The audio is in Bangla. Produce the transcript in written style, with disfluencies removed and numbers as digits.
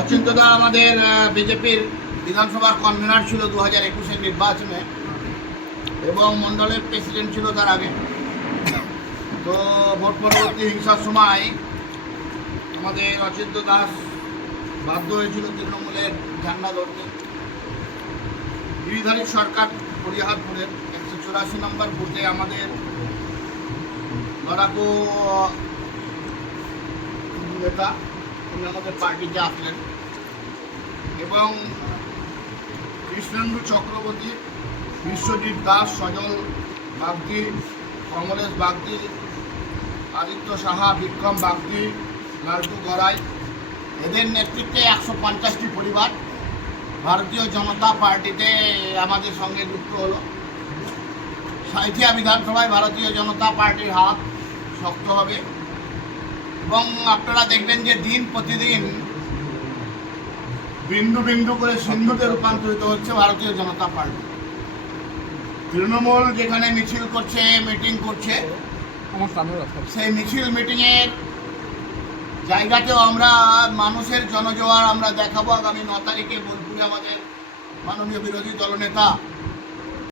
অচিন্তদা আমাদের বিজেপির বিধানসভার কনভেনার ছিল 2021-এর নির্বাচনে এবং মণ্ডলের প্রেসিডেন্ট ছিল তার আগে। তো ভোট পরবর্তী হিংসার সময় আমাদের অচিন্ত দাস বাধ্য হয়েছিল তৃণমূলের ঝান্ডা ধরতে। গিরিধারী সরকার হরিহারপুরের 184 নম্বর বুথে আমাদের লড়াকু নেতা উনি আমাদের পার্টিতে আসলেন এবং কৃষ্ণেন্দু চক্রবর্তী, বিশ্বজিৎ দাস, সজল বাগদি, কমলেশ বাগদি, আদিত্য সাহা, বিক্রম বাগদি, লালটু গড়াই, এদের নেতৃত্বে 150টি পরিবার ভারতীয় জনতা পার্টিতে আমাদের সঙ্গে যুক্ত হলো। সাঁইথিয়া বিধানসভায় ভারতীয় জনতা পার্টির হাত শক্ত হবে এবং আপনারা দেখবেন যে দিন প্রতিদিন বিন্দু বিন্দু করে সিন্ধুতে রূপান্তরিত হচ্ছে ভারতীয় জনতা পার্টি। তৃণমূল যেখানে মিছিল করছে, মিটিং করছে, সেই মিছিল মিটিংয়ের জায়গাতেও আমরা মানুষের জনজোয়ার আমরা দেখাবো। আগামী 9 তারিখে বোলপুরে আমাদের মাননীয় বিরোধী দলনেতা